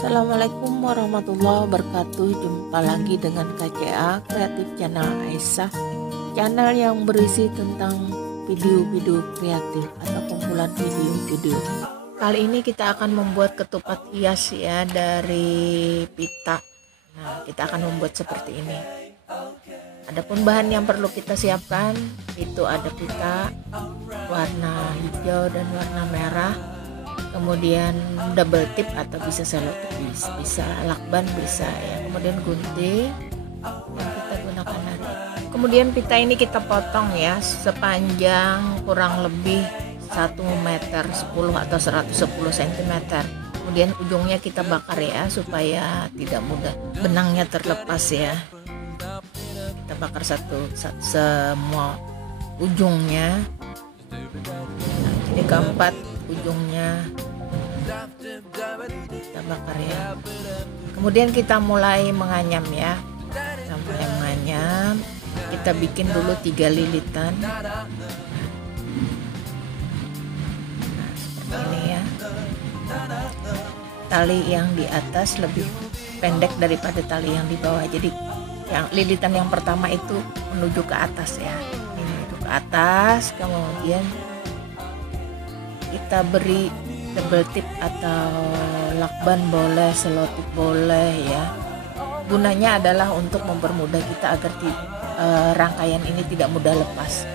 Assalamualaikum warahmatullahi wabarakatuh. Jumpa lagi dengan KCA Kreatif Channel Aisyah, channel yang berisi tentang video-video kreatif atau kumpulan video-video. Kali ini kita akan membuat ketupat hias ya dari pita. Nah, kita akan membuat seperti ini. Adapun bahan yang perlu kita siapkan itu ada pita warna hijau dan warna merah, kemudian double tip atau bisa selotip, bisa lakban bisa ya, kemudian gunting yang kita gunakan nanti. Kemudian pita ini kita potong ya sepanjang kurang lebih 1 meter 10 atau 110 cm. Kemudian ujungnya kita bakar ya supaya tidak mudah benangnya terlepas ya. Kita bakar semua ujungnya. Nah, ini keempat ujungnya kita bakar ya. Kemudian kita mulai menganyam ya. Kita mulai menganyam. Kita bikin dulu 3 lilitan. Nah, seperti ini ya. Tali yang di atas lebih pendek daripada tali yang di bawah. Jadi yang lilitan yang pertama itu menuju ke atas ya. Ini menuju ke atas, kemudian kita beri double tip atau lakban boleh, selotip boleh ya. Gunanya adalah untuk mempermudah kita agar rangkaian ini tidak mudah lepas.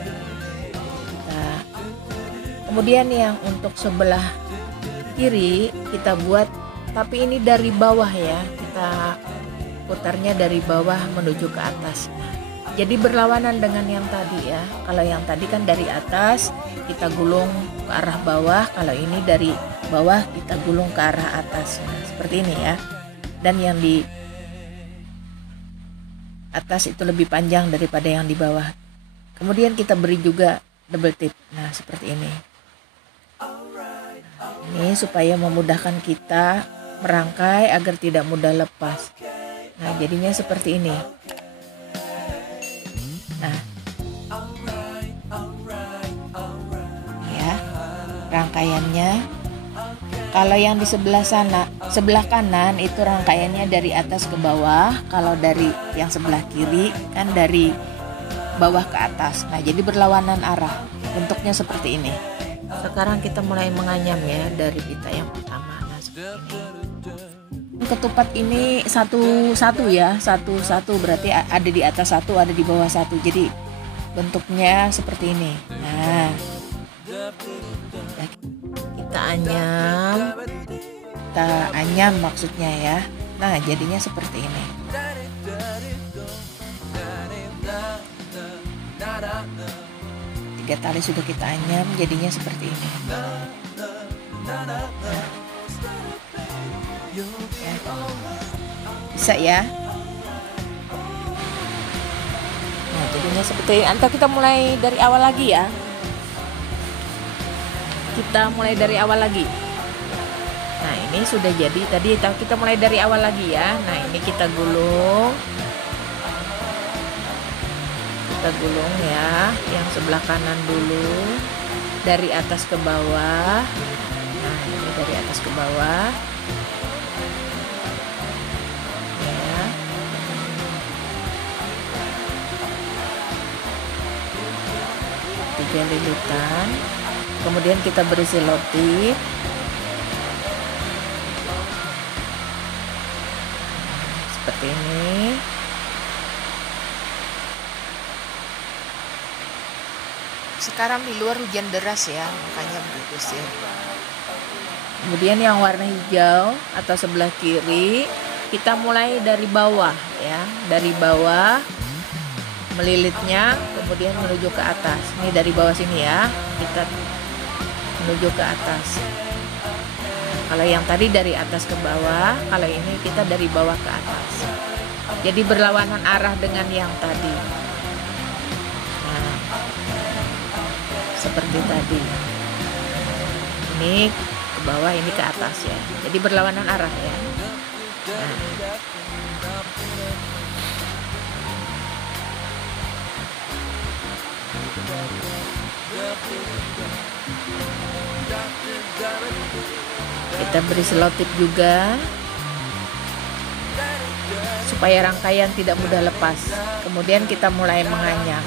Kemudian yang untuk sebelah kiri kita buat, tapi ini dari bawah ya. Kita putarnya dari bawah menuju ke atas. Jadi berlawanan dengan yang tadi ya. Kalau yang tadi kan dari atas kita gulung ke arah bawah, kalau ini dari bawah kita gulung ke arah atas. Nah, seperti ini ya. Dan yang di atas itu lebih panjang daripada yang di bawah. Kemudian kita beri juga double tip. Nah, seperti ini. Nah, ini supaya memudahkan kita merangkai agar tidak mudah lepas. Nah, jadinya seperti ini. Nah, ya, rangkaiannya. Kalau yang di sebelah sana, sebelah kanan itu rangkaiannya dari atas ke bawah. Kalau dari yang sebelah kiri kan dari bawah ke atas. Nah, jadi berlawanan arah. Bentuknya seperti ini. Sekarang kita mulai menganyam ya dari pita yang pertama. Nah, seperti ini. Ketupat ini satu ya, satu berarti ada di atas satu, ada di bawah satu, jadi bentuknya seperti ini. Nah, kita anyam maksudnya ya. Nah, jadinya seperti ini. Tiga tali sudah kita anyam, jadinya seperti ini. Nah, ya. Bisa ya. Nah, jadinya seperti ini. Antar kita mulai dari awal lagi ya. Kita mulai dari awal lagi. Nah, ini sudah jadi. Tadi kita mulai dari awal lagi ya. Nah, ini kita gulung. Kita gulung ya. Yang sebelah kanan dulu. Dari atas ke bawah. Nah, ini dari atas ke bawah. 3 lilitan, kemudian kita beri selotip. Seperti ini. Sekarang di luar hujan deras ya, makanya begitu sih. Kemudian yang warna hijau atau sebelah kiri kita mulai dari bawah ya, dari bawah melilitnya, kemudian menuju ke atas. Ini dari bawah sini ya, kita menuju ke atas. Kalau yang tadi dari atas ke bawah, kalau ini kita dari bawah ke atas. Jadi berlawanan arah dengan yang tadi. Nah, seperti tadi. Ini ke bawah, ini ke atas ya. Jadi berlawanan arah ya. Nah, kita beri selotip juga. supaya rangkaian tidak mudah lepas. Kemudian kita mulai menganyam.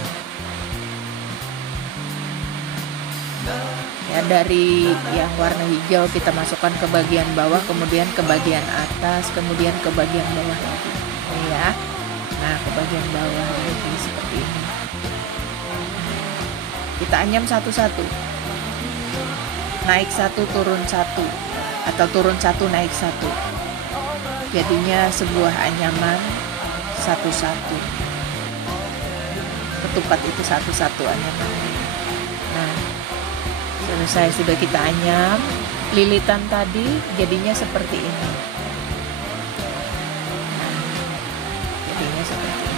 Ya, dari yang warna hijau kita masukkan ke bagian bawah, kemudian ke bagian atas, kemudian ke bagian bawah lagi. Ini ya. Nah, ke bagian bawah lagi seperti ini. Kita anyam satu-satu. Naik satu, turun satu, atau turun satu, naik satu. Jadinya sebuah anyaman satu-satu. Ketupat itu satu-satu anyamannya. Nah, selesai sudah kita anyam, lilitan tadi jadinya seperti ini. Nah, jadinya seperti ini.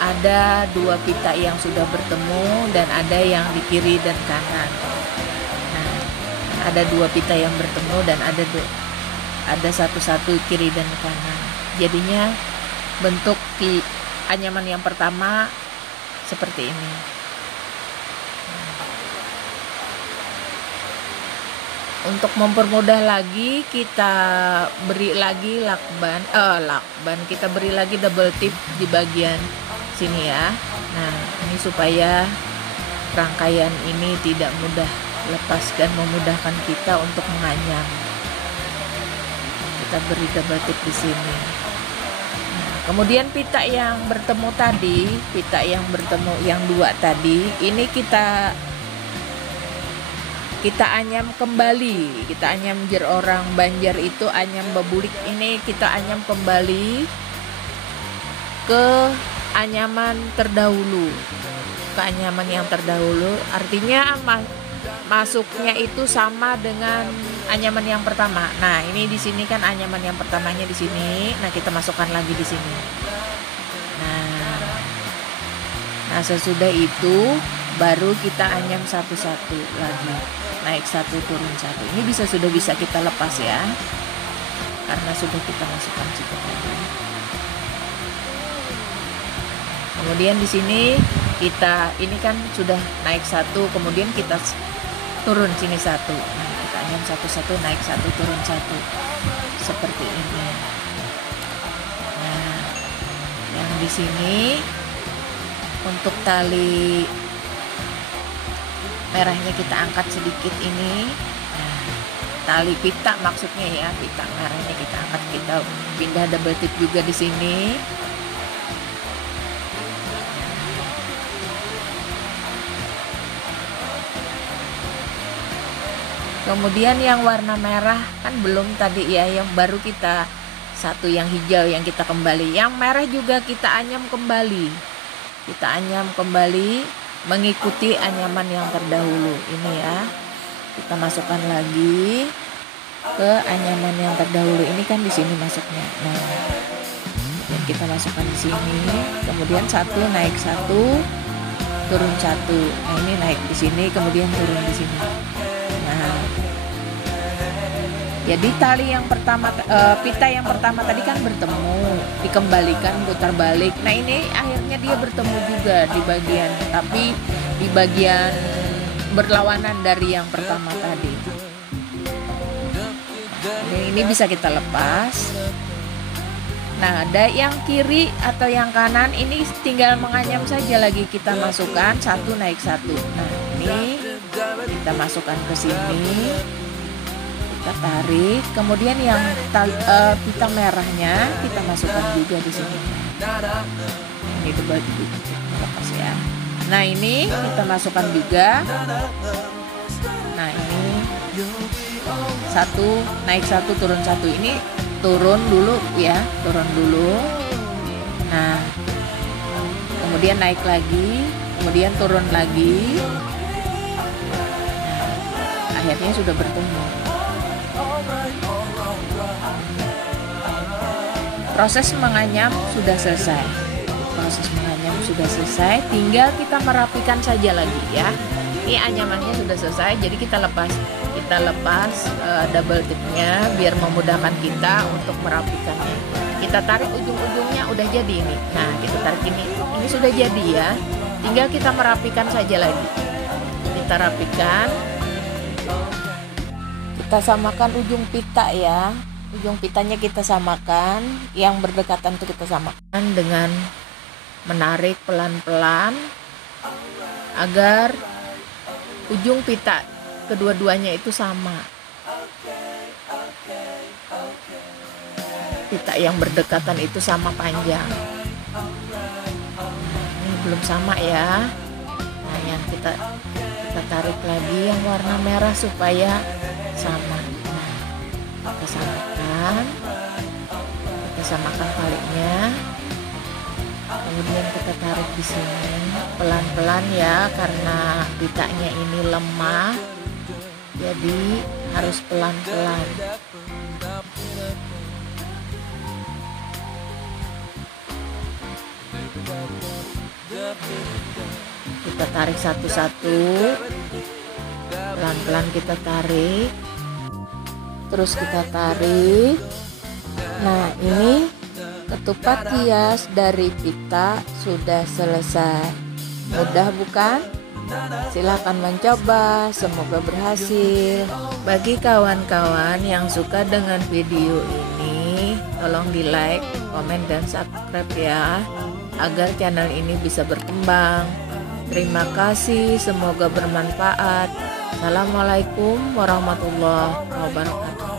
Ada dua pita yang sudah bertemu dan ada yang di kiri dan kanan. Nah, ada dua pita yang bertemu dan ada satu-satu kiri dan kanan. Jadinya bentuk anyaman yang pertama seperti ini. Untuk mempermudah lagi, kita beri lagi lakban, kita beri lagi double tip di bagian sini ya. Nah, ini supaya rangkaian ini tidak mudah lepas dan memudahkan kita untuk menganyam. Kita beri double tip di sini. Nah, kemudian pita yang bertemu tadi, yang dua tadi, ini kita anyam kembali. Kita anyam jer orang Banjar itu anyam babulik, ini kita anyam kembali ke anyaman terdahulu. Ke anyaman yang terdahulu artinya masuknya itu sama dengan anyaman yang pertama. Nah, ini di sini kan anyaman yang pertamanya di sini. Nah, kita masukkan lagi di sini. Nah, sesudah itu baru kita anyam satu-satu lagi. Naik satu, turun satu. Ini sudah bisa kita lepas ya. Karena sudah kita masukkan situ tadi. Kemudian di sini ini kan sudah naik satu, kemudian kita turun sini satu. Nah, kita anyam satu-satu, naik satu, turun satu. Seperti ini. Nah, yang di sini untuk tali merahnya kita angkat sedikit ini. Nah, tali pita maksudnya ya, pita merahnya kita angkat, kita pindah double tip juga di sini. Kemudian yang warna merah kan belum tadi ya, yang baru kita satu yang hijau yang kita kembali. Yang merah juga kita anyam kembali. Kita anyam kembali mengikuti anyaman yang terdahulu ini ya. Kita masukkan lagi ke anyaman yang terdahulu. Ini kan di sini masuknya. Nah, dan kita masukkan di sini. Kemudian satu, naik satu, turun satu. Nah, ini naik di sini, kemudian turun di sini. Nah, jadi tali yang pertama, pita yang pertama tadi kan bertemu, dikembalikan, putar balik. Nah, ini akhirnya dia bertemu juga di bagian, tapi di bagian berlawanan dari yang pertama tadi. Ini bisa kita lepas. Nah, ada yang kiri atau yang kanan, ini tinggal menganyam saja lagi. Kita masukkan satu, naik satu. Nah, ini kita masukkan ke sini. Kita tarik, kemudian yang pita merahnya kita masukkan juga di sini. Ini dibagi lepas ya. Nah, ini kita masukkan juga. Nah, ini satu, naik satu, turun satu. Ini turun dulu ya, turun dulu. Nah, kemudian naik lagi, kemudian turun lagi. Nah, akhirnya sudah bertemu. Proses menganyam sudah selesai. Tinggal kita merapikan saja lagi ya. Ini anyamannya sudah selesai, jadi kita lepas double tipnya biar memudahkan kita untuk merapikannya. Kita tarik ujung-ujungnya, udah jadi ini. Nah, kita tarik ini sudah jadi ya. Tinggal kita merapikan saja lagi. Kita rapikan. Kita samakan ujung pita ya. ujung pitanya kita samakan, yang berdekatan itu kita samakan dengan menarik pelan-pelan agar ujung pita kedua-duanya itu sama. Pita yang berdekatan itu sama panjang. Ini belum sama ya. Nah, yang kita tarik lagi yang warna merah supaya sama. Nah, kita samakan talinya. Kemudian kita tarik di sini pelan-pelan ya, karena pitanya ini lemah, jadi harus pelan-pelan. Kita tarik satu-satu, pelan-pelan kita tarik, terus kita tarik. Nah, ini ketupat hias dari pita sudah selesai. Mudah bukan? Silahkan mencoba, semoga berhasil. Bagi kawan-kawan yang suka dengan video ini, tolong di like, komen, dan subscribe ya, agar channel ini bisa berkembang. Terima kasih, semoga bermanfaat. Assalamualaikum warahmatullahi wabarakatuh.